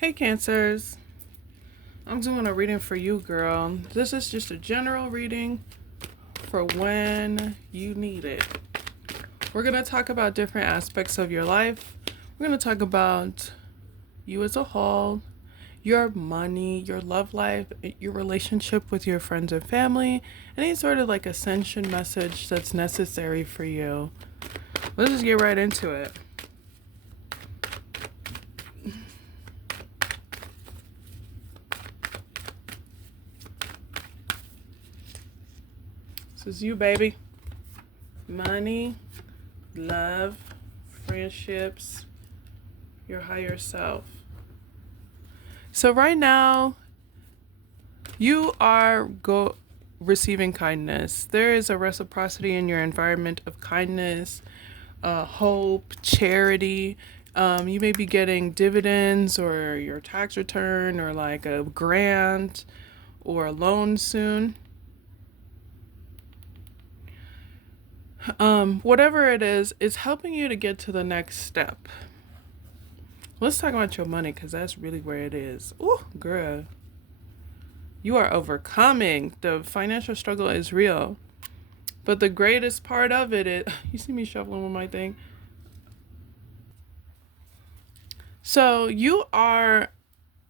Hey Cancers, I'm doing a reading for you, girl. This is just a general reading for when you need it. We're going to talk about different aspects of your life. We're going to talk about you as a whole, your money, your love life, your relationship with your friends and family, any sort of like ascension message that's necessary for you. Let's just get right into it. This is you, baby. Money, love, friendships, your higher self. So right now, you are receiving kindness. There is a reciprocity in your environment of kindness, hope, charity. You may be getting dividends or your tax return or like a grant or a loan soon. Whatever it is, it's helping you to get to the next step. Let's talk about your money because that's really where it is. Ooh, girl. You are overcoming. The financial struggle is real. But the greatest part of it is, you see me shuffling with my thing. So you are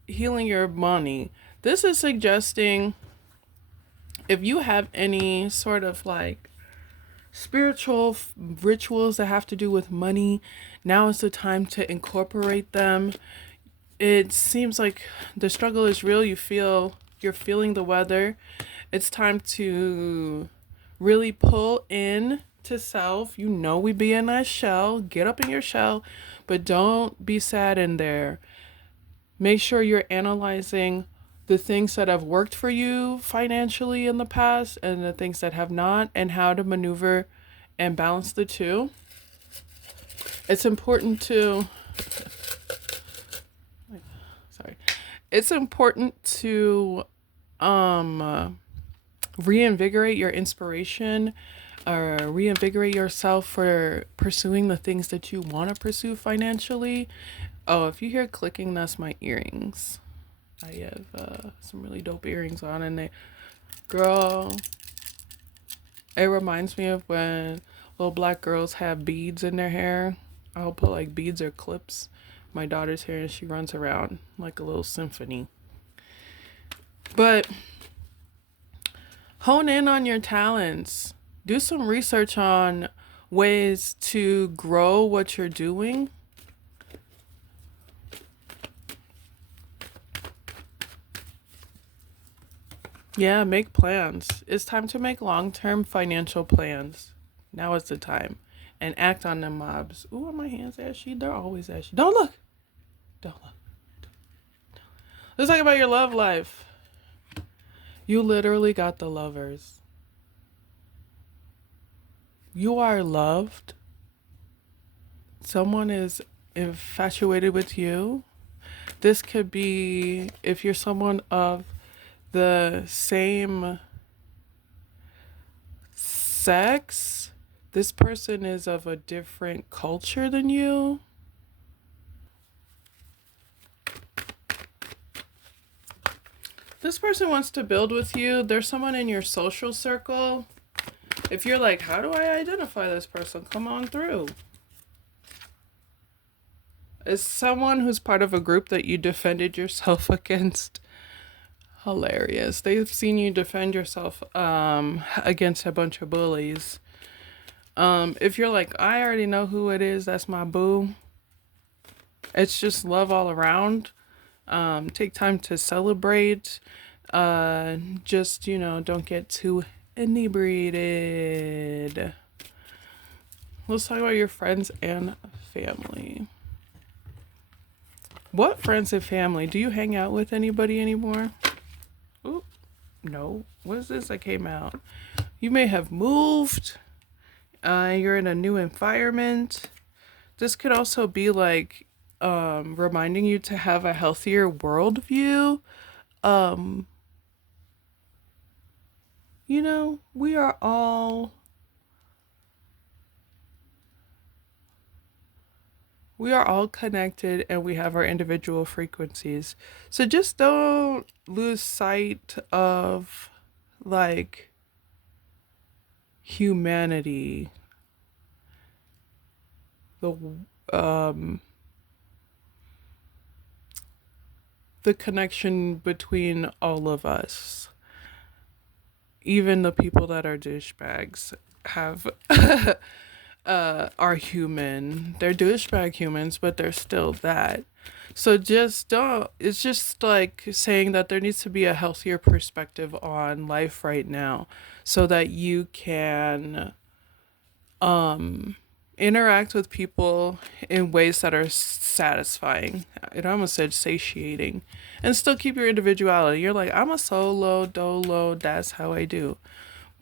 healing your money. This is suggesting if you have any sort of like spiritual rituals that have to do with money, now is the time to incorporate them. It seems like the struggle is real. You're feeling the weather. It's time to really pull in to self. You know we be in that shell. Get up in your shell, but don't be sad in there. Make sure you're analyzing the things that have worked for you financially in the past and the things that have not, and how to maneuver and balance the two. It's important to sorry. It's important to reinvigorate your inspiration or reinvigorate yourself for pursuing the things that you want to pursue financially. Oh, if you hear clicking, that's my earrings. I have some really dope earrings on, and girl, it reminds me of when little black girls have beads in their hair. I'll put like beads or clips my daughter's hair, and she runs around like a little symphony. But hone in on your talents. Do some research on ways to grow what you're doing. Yeah, make plans. It's time to make long-term financial plans. Now is the time. And act on them mobs. Ooh, are my hands ashy? They're always ashy. Don't look. Don't look. Let's talk about your love life. You literally got the lovers. You are loved. Someone is infatuated with you. This could be if you're someone of the same sex. This person is of a different culture than you. This person wants to build with you. There's someone in your social circle. If you're like, how do I identify this person? Come on through. It's someone who's part of a group that you defended yourself against. Hilarious. They've seen you defend yourself against a bunch of bullies. If you're like, I already know who it is, that's my boo. It's just love all around. Take time to celebrate. Just, don't get too inebriated. Let's talk about your friends and family. What friends and family? Do you hang out with anybody anymore? Ooh, no. What is this that came out? You may have moved. You're in a new environment. This could also be like reminding you to have a healthier worldview. Um, we are all we are all connected and we have our individual frequencies. So just don't lose sight of like humanity, the um the connection between all of us. Even the people that are douchebags have are human. They're douchebag humans, but they're still that. So just don't. It's just like saying that there needs to be a healthier perspective on life right now, so that you can interact with people in ways that are satisfying. It almost said satiating, and still keep your individuality. You're like, I'm a solo dolo. That's how I do.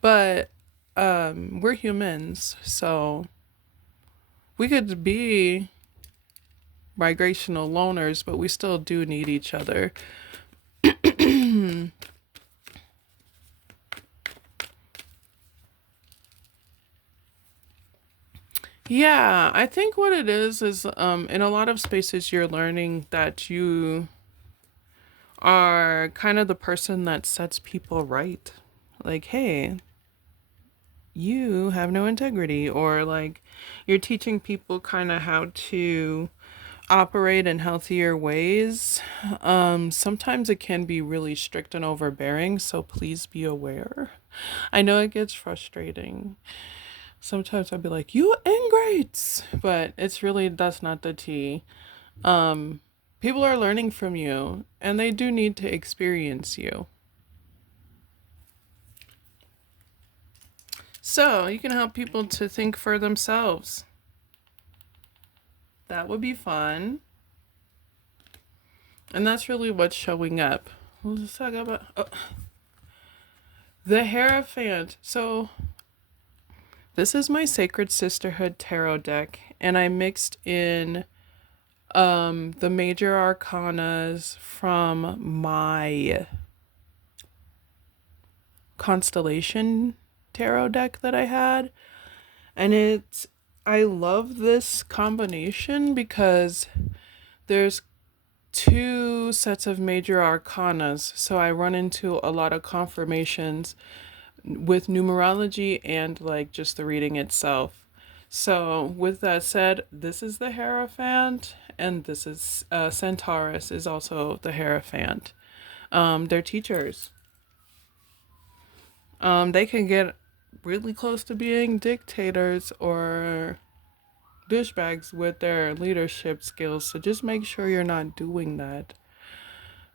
But we're humans, so we could be migrational loners, but we still do need each other. Yeah, I think what it is in a lot of spaces you're learning that you are kind of the person that sets people right. Like, hey, you have no integrity, or like you're teaching people kind of how to operate in healthier ways. Sometimes it can be really strict and overbearing, so please be aware. I know it gets frustrating. Sometimes I'll be like, you ingrates, but it's really, that's not the tea. Um, People are learning from you, and they do need to experience you. So you can help people to think for themselves. That would be fun. And that's really what's showing up. Let's talk about the Hierophant. So this is my Sacred Sisterhood tarot deck, and I mixed in the major arcanas from my constellation tarot deck that I had. And I love this combination because there's two sets of major arcanas, so I run into a lot of confirmations with numerology and like just the reading itself. So with that said, this is the Hierophant, and this is Centaurus is also the Hierophant. They're teachers. They can get really close to being dictators or douchebags with their leadership skills. So just make sure you're not doing that.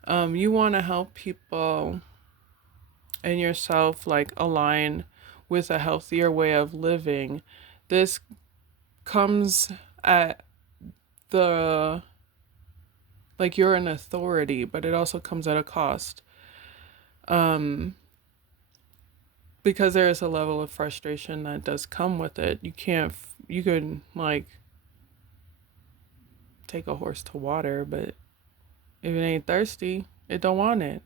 You want to help people and yourself like align with a healthier way of living. This comes at the like you're an authority, but it also comes at a cost. Um because there is a level of frustration that does come with it. You could like take a horse to water, but if it ain't thirsty, it don't want it.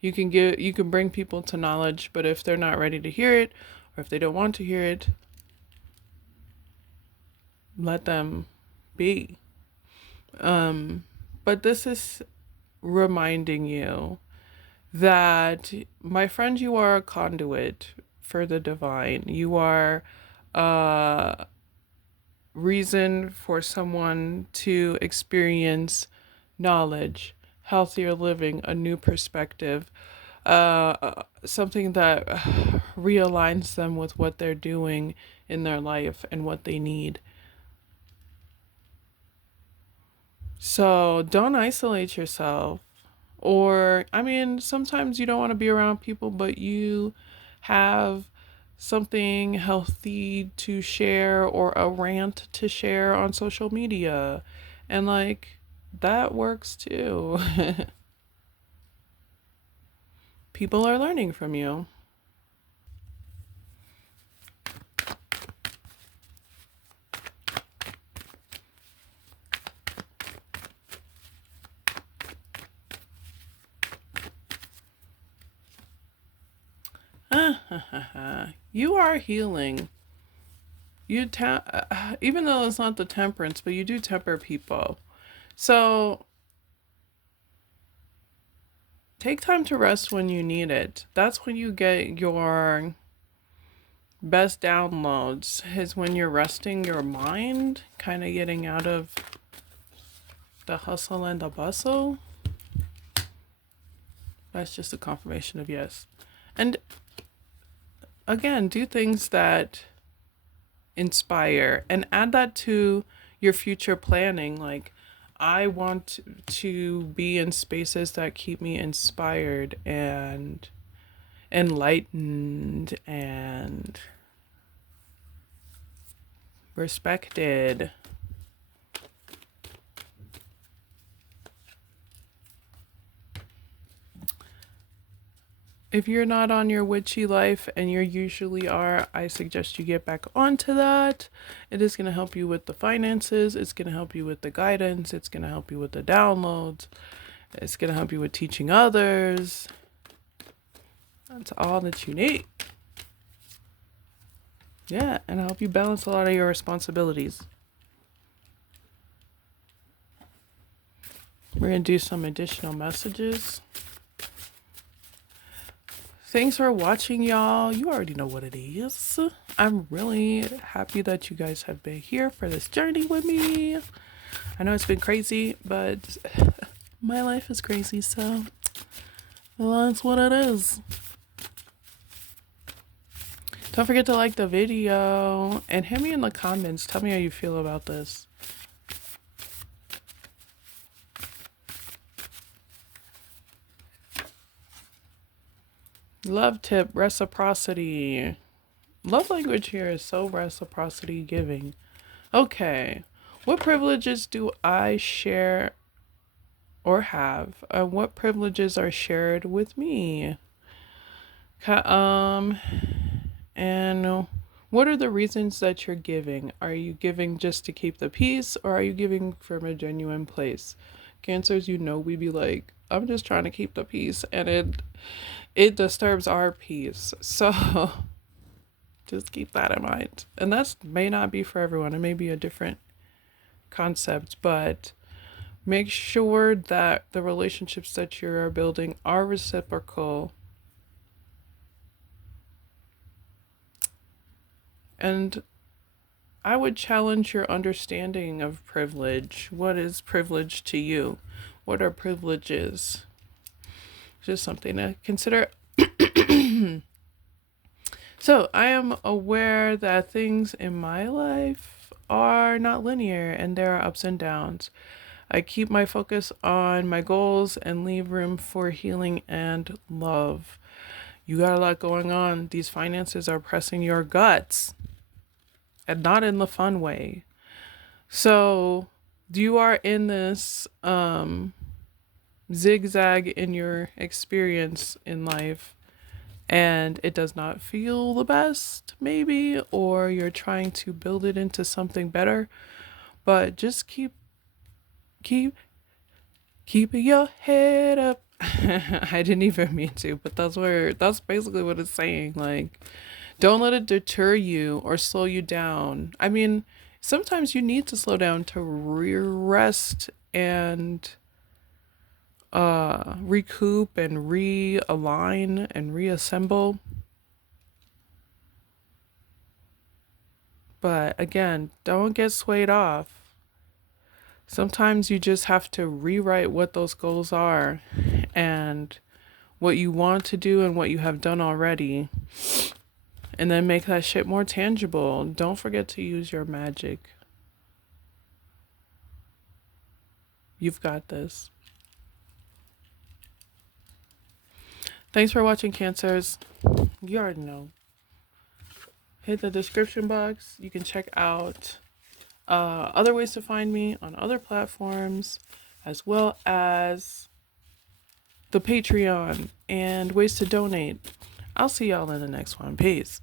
You can bring people to knowledge, but if they're not ready to hear it, or if they don't want to hear it, let them be. But this is reminding you that, my friend, you are a conduit for the divine. You are a reason for someone to experience knowledge, healthier living, a new perspective, something that realigns them with what they're doing in their life and what they need. So don't isolate yourself. Or, I mean, sometimes you don't want to be around people, but you have something healthy to share or a rant to share on social media. And, like, that works too. People are learning from you. You are healing. even though it's not the temperance, but you do temper people. So take time to rest when you need it. That's when you get your best downloads, is when you're resting your mind, kind of getting out of the hustle and the bustle. That's just a confirmation of yes. And again, do things that inspire and add that to your future planning. Like, I want to be in spaces that keep me inspired and enlightened and respected. If you're not on your witchy life, and you usually are, I suggest you get back onto that. It is going to help you with the finances. It's going to help you with the guidance. It's going to help you with the downloads. It's going to help you with teaching others. That's all that you need. Yeah, and help you balance a lot of your responsibilities. We're going to do some additional messages. Thanks for watching, y'all. You already know what it is. I'm really happy that you guys have been here for this journey with me. I know it's been crazy, but my life is crazy, so that's what it is. Don't forget to like the video and hit me in the comments. Tell me how you feel about this. Love tip, reciprocity. Love language here is so reciprocity giving. Okay. What privileges do I share or have? What privileges are shared with me? And what are the reasons that you're giving? Are you giving just to keep the peace, or are you giving from a genuine place? Cancers, we be like, I'm just trying to keep the peace, and it disturbs our peace. So just keep that in mind. And that may not be for everyone. It may be a different concept, but make sure that the relationships that you are building are reciprocal. And I would challenge your understanding of privilege. What is privilege to you? What are privileges? Just something to consider. So I am aware that things in my life are not linear and there are ups and downs. I keep my focus on my goals and leave room for healing and love. You got a lot going on. These finances are pressing your guts, and not in the fun way. So you are in this zigzag in your experience in life, and it does not feel the best, maybe, or you're trying to build it into something better. But just keep your head up. I didn't even mean to, but that's basically what it's saying. Like, don't let it deter you or slow you down. I mean, sometimes you need to slow down to rest and recoup and realign and reassemble. But again, don't get swayed off. Sometimes you just have to rewrite what those goals are and what you want to do and what you have done already, and then make that shit more tangible. Don't forget to use your magic. You've got this. Thanks for watching, Cancers. You already know. Hit the description box. You can check out other ways to find me on other platforms, as well as the Patreon and ways to donate. I'll see y'all in the next one. Peace.